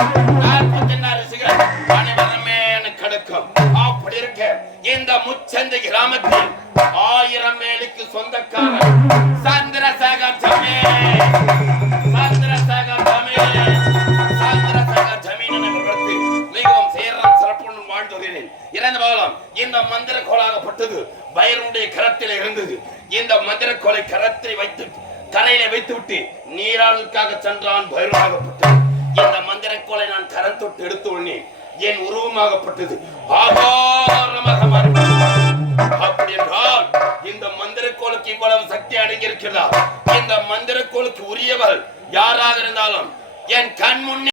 46 சிகரம் அனைவருமே எனக்கு கிடைக்கும். அப்படி இருக்க இந்த முச்சந்தை கிராமத்தில் 1000 மேலுக்கு சொந்தக்காரர் சந்திரசேகர் ஜமீன் மிகவும் சீரம் சிறப்புடன் வாழ்ந்து வருகிறேன். இறந்த போகலாம். இந்த மந்திர கோளாகப்பட்டது பைரனுடைய கரத்தில் இருந்தது. இந்த மந்திர கோலை கரத்தை வைத்து கரையில வைத்து விட்டு நீராளுக்காக சென்றான் பைரனாகப்பட்டது. இந்த மந்திர கோலை நான் கரம் தொட்டு எடுத்து உடனே என் உருவமாகப்பட்டது ஆகாரமாக மாறிவிட்டது. அப்படி என்றால் இந்த மந்திரக்கோளுக்கு இவ்வளவு சக்தி அடங்கி இருக்கிறதா? இந்த மந்திரக்கோளுக்கு உரியவர் யாராக இருந்தாலும் என் கண் முன்னே